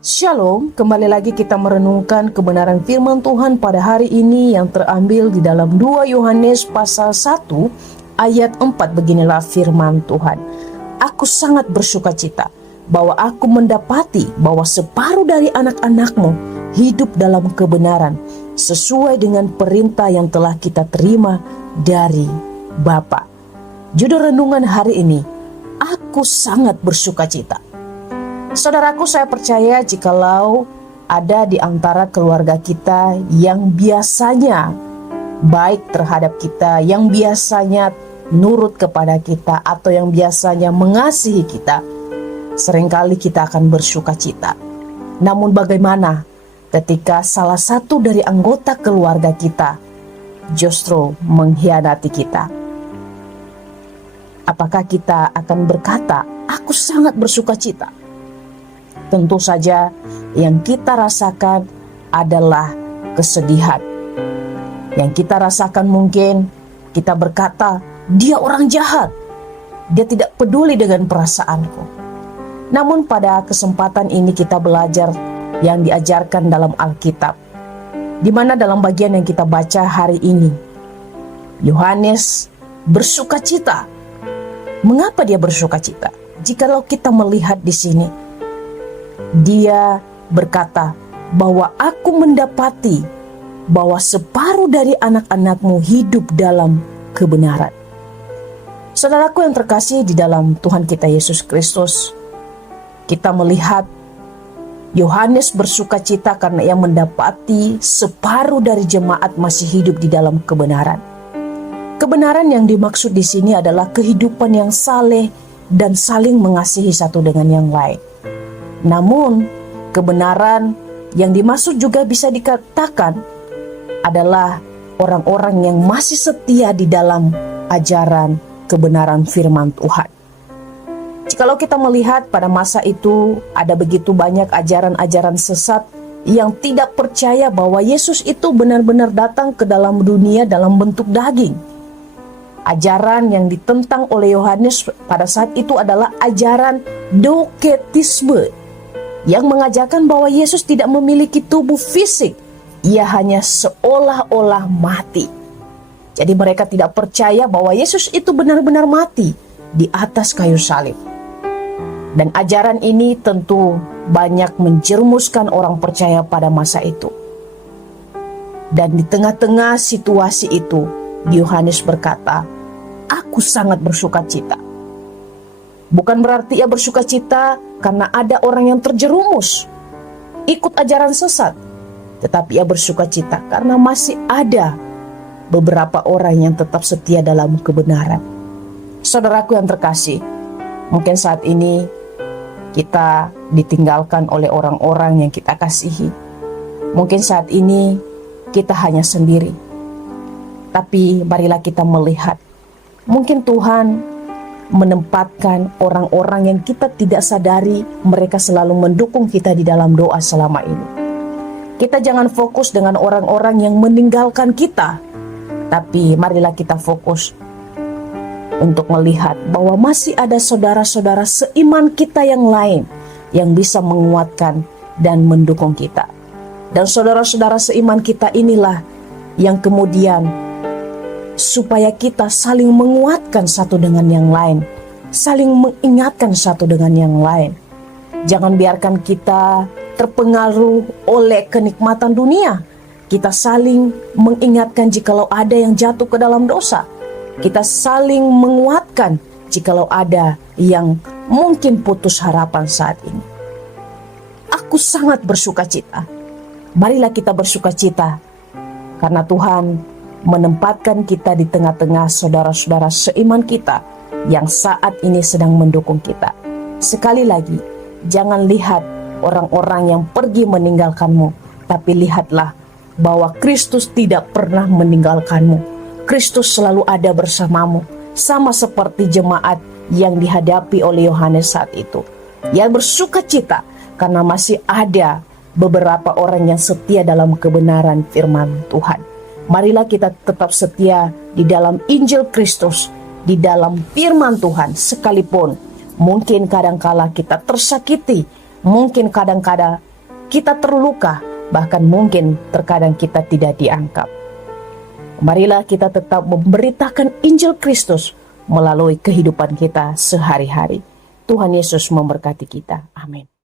Shalom, kembali lagi kita merenungkan kebenaran firman Tuhan pada hari ini yang terambil di dalam 2 Yohanes pasal 1 ayat 4. Beginilah firman Tuhan. Aku sangat bersuka cita bahwa aku mendapati bahwa separuh dari anak-anakmu hidup dalam kebenaran sesuai dengan perintah yang telah kita terima dari Bapa. Judul renungan hari ini, aku sangat bersuka cita. Saudaraku, saya percaya jikalau ada di antara keluarga kita yang biasanya baik terhadap kita, yang biasanya nurut kepada kita, atau yang biasanya mengasihi kita, seringkali kita akan bersuka cita. Namun bagaimana ketika salah satu dari anggota keluarga kita justru mengkhianati kita? Apakah kita akan berkata, aku sangat bersuka cita? Tentu saja yang kita rasakan adalah kesedihan. Yang kita rasakan mungkin kita berkata, dia orang jahat. Dia tidak peduli dengan perasaanku. Namun pada kesempatan ini kita belajar yang diajarkan dalam Alkitab. Di mana dalam bagian yang kita baca hari ini, Yohanes bersuka cita. Mengapa dia bersuka cita? Jikalau kita melihat di sini, dia berkata bahwa aku mendapati bahwa separuh dari anak-anakmu hidup dalam kebenaran. Saudaraku yang terkasih di dalam Tuhan kita Yesus Kristus, kita melihat Yohanes bersuka cita karena ia mendapati separuh dari jemaat masih hidup di dalam kebenaran. Kebenaran yang dimaksud di sini adalah kehidupan yang saleh dan saling mengasihi satu dengan yang lain. Namun, kebenaran yang dimaksud juga bisa dikatakan adalah orang-orang yang masih setia di dalam ajaran kebenaran firman Tuhan. Jikalau kita melihat pada masa itu ada begitu banyak ajaran-ajaran sesat yang tidak percaya bahwa Yesus itu benar-benar datang ke dalam dunia dalam bentuk daging. Ajaran yang ditentang oleh Yohanes pada saat itu adalah ajaran doketisme, yang mengajarkan bahwa Yesus tidak memiliki tubuh fisik, ia hanya seolah-olah mati. Jadi mereka tidak percaya bahwa Yesus itu benar-benar mati di atas kayu salib. Dan ajaran ini tentu banyak menjerumuskan orang percaya pada masa itu. Dan di tengah-tengah situasi itu, Yohanes berkata, aku sangat bersuka cita. Bukan berarti ia bersuka cita karena ada orang yang terjerumus ikut ajaran sesat, tetapi ia bersuka cita karena masih ada beberapa orang yang tetap setia dalam kebenaran. Saudaraku yang terkasih, mungkin saat ini kita ditinggalkan oleh orang-orang yang kita kasihi. Mungkin saat ini kita hanya sendiri. Tapi marilah kita melihat, mungkin Tuhan menempatkan orang-orang yang kita tidak sadari mereka selalu mendukung kita di dalam doa selama ini. Kita jangan fokus dengan orang-orang yang meninggalkan kita, tapi marilah kita fokus untuk melihat bahwa masih ada saudara-saudara seiman kita yang lain yang bisa menguatkan dan mendukung kita. Dan saudara-saudara seiman kita inilah yang kemudian supaya kita saling menguatkan satu dengan yang lain, saling mengingatkan satu dengan yang lain. Jangan biarkan kita terpengaruh oleh kenikmatan dunia. Kita saling mengingatkan jikalau ada yang jatuh ke dalam dosa. Kita saling menguatkan jikalau ada yang mungkin putus harapan saat ini. Aku sangat bersuka cita. Marilah kita bersuka cita karena Tuhan menempatkan kita di tengah-tengah saudara-saudara seiman kita yang saat ini sedang mendukung kita. Sekali lagi, jangan lihat orang-orang yang pergi meninggalkanmu, tapi lihatlah bahwa Kristus tidak pernah meninggalkanmu. Kristus selalu ada bersamamu, sama seperti jemaat yang dihadapi oleh Yohanes saat itu. Ia bersuka cita karena masih ada beberapa orang yang setia dalam kebenaran firman Tuhan. Marilah kita tetap setia di dalam Injil Kristus, di dalam firman Tuhan, sekalipun mungkin kadangkala kita tersakiti, mungkin kadang-kadang kita terluka, bahkan mungkin terkadang kita tidak dianggap. Marilah kita tetap memberitakan Injil Kristus melalui kehidupan kita sehari-hari. Tuhan Yesus memberkati kita. Amin.